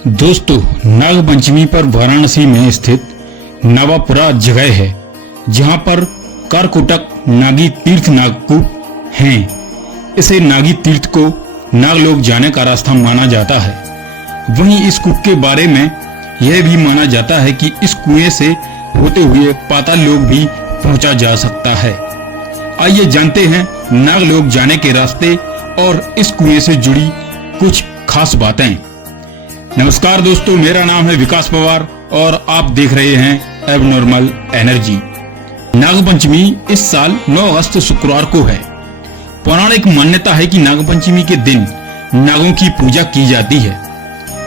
दोस्तों, नाग पंचमी पर वाराणसी में स्थित नवापुरा जगह है जहां पर करकोटक नागी तीर्थ नागकूप हैं। इसे नागी तीर्थ को नागलोक जाने का रास्ता माना जाता है। वहीं इस कूप के बारे में यह भी माना जाता है कि इस कुएं से होते हुए पाताल लोक भी पहुंचा जा सकता है। आइए जानते हैं नागलोक जाने के रास्ते और इस कुएं से जुड़ी कुछ खास बातें। नमस्कार दोस्तों, मेरा नाम है विकास पवार और आप देख रहे हैं एबनॉर्मल एनर्जी। नागपंचमी इस साल 9 अगस्त शुक्रवार को है। पौराणिक मान्यता है कि नागपंचमी के दिन नागों की पूजा की जाती है।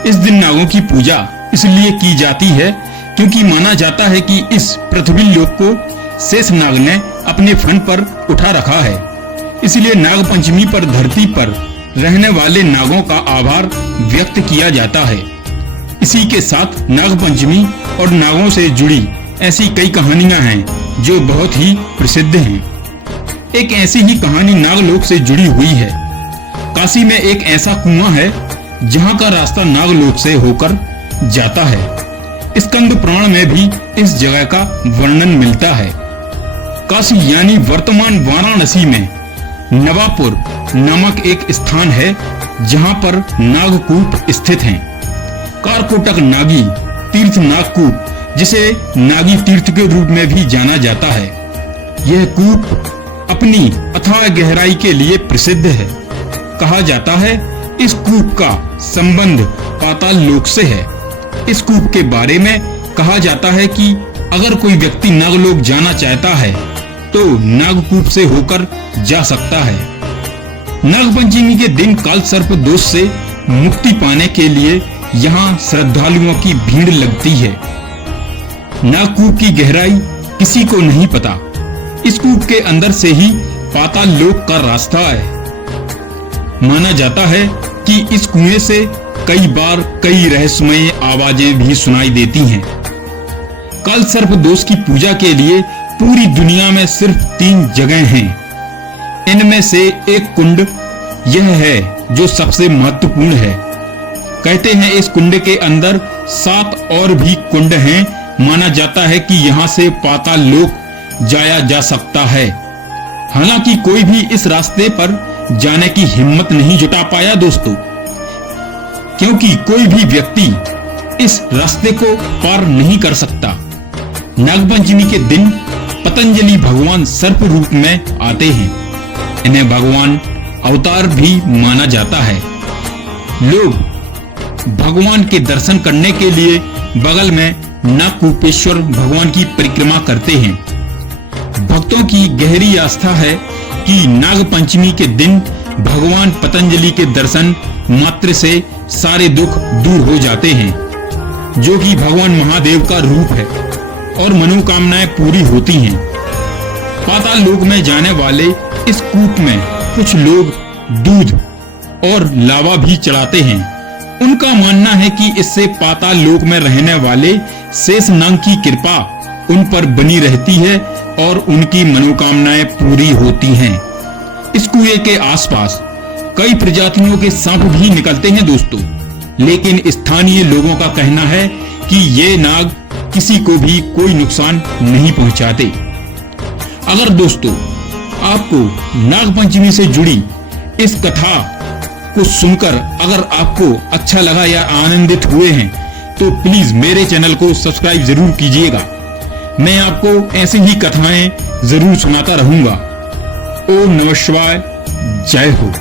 इस दिन नागों की पूजा इसलिए की जाती है क्योंकि माना जाता है कि इस पृथ्वी लोक को शेष नाग ने अपने फन पर उठा रखा है। इसलिए नागपंचमी पर धरती पर रहने वाले नागों का आभार व्यक्त किया जाता है। इसी के साथ नागपंचमी और नागों से जुड़ी ऐसी कई कहानियां हैं जो बहुत ही प्रसिद्ध हैं। एक ऐसी ही कहानी नागलोक से जुड़ी हुई है। काशी में एक ऐसा कुआं है जहां का रास्ता नागलोक से होकर जाता है। स्कंद पुराण में भी इस जगह का वर्णन मिलता है। काशी यानी वर्तमान वाराणसी में नवापुर नामक एक स्थान है जहां पर नागकूप स्थित हैं। करकोटक नागी तीर्थ नागकूप, जिसे नागी तीर्थ के रूप में भी जाना जाता है। यह कूप अपनी अथाह गहराई के लिए प्रसिद्ध है। कहा जाता है इस कूप का संबंध पाताल लोक से है। इस कूप के बारे में कहा जाता है कि अगर कोई व्यक्ति नागलोक जाना चाहता है तो नागकूप से होकर जा सकता है। नागपंचमी के दिन काल सर्प दोष से मुक्ति पाने के लिए यहाँ श्रद्धालुओं की भीड़ लगती है। नागकूप की गहराई किसी को नहीं पता। इस कूप के अंदर से ही पाताल लोक का रास्ता है। माना जाता है कि इस कुएं से कई बार कई रहस्यमय आवाजें भी सुनाई देती हैं। काल सर्प दोष की पूजा के लिए पूरी दुनिया में सिर्फ 3 जगह हैं। इनमें से एक कुंड यह है जो सबसे महत्वपूर्ण है। कहते हैं इस कुंड के अंदर 7 और भी कुंड हैं। माना जाता है कि यहाँ से पाताल लोक जाया जा सकता है। हालांकि कोई भी इस रास्ते पर जाने की हिम्मत नहीं जुटा पाया दोस्तों, क्योंकि कोई भी व्यक्ति इस रास्ते को पार नहीं कर सकता। नागपंचमी के दिन पतंजलि भगवान सर्प रूप में आते हैं। इन्हें भगवान अवतार भी माना जाता है। लोग भगवान के दर्शन करने के लिए बगल में नागकूपेश्वर भगवान की परिक्रमा करते हैं। भक्तों की गहरी आस्था है कि नागपंचमी के दिन भगवान पतंजलि के दर्शन मात्र से सारे दुख दूर हो जाते हैं, जो कि भगवान महादेव का रूप है और मनोकामनाएं पूरी होती हैं। पाताल लोक में जाने वाले इस कूप में कुछ लोग दूध और लावा भी चढ़ाते हैं। उनका मानना है कि इससे पाताल लोक में रहने वाले शेष नाग की कृपा उन पर बनी रहती है और उनकी मनोकामनाएं पूरी होती हैं। इस कुएं के आसपास कई प्रजातियों के सांप भी निकलते हैं दोस्तों, लेकिन स्थानीय लोगों का कहना है कि ये नाग किसी को भी कोई नुकसान नहीं पहुंचाते। अगर दोस्तों आपको नागपंचमी से जुड़ी इस कथा को सुनकर अगर आपको अच्छा लगा या आनंदित हुए हैं तो प्लीज मेरे चैनल को सब्सक्राइब जरूर कीजिएगा। मैं आपको ऐसी ही कथाएं जरूर सुनाता रहूंगा। ओम नमः शिवाय, जय हो।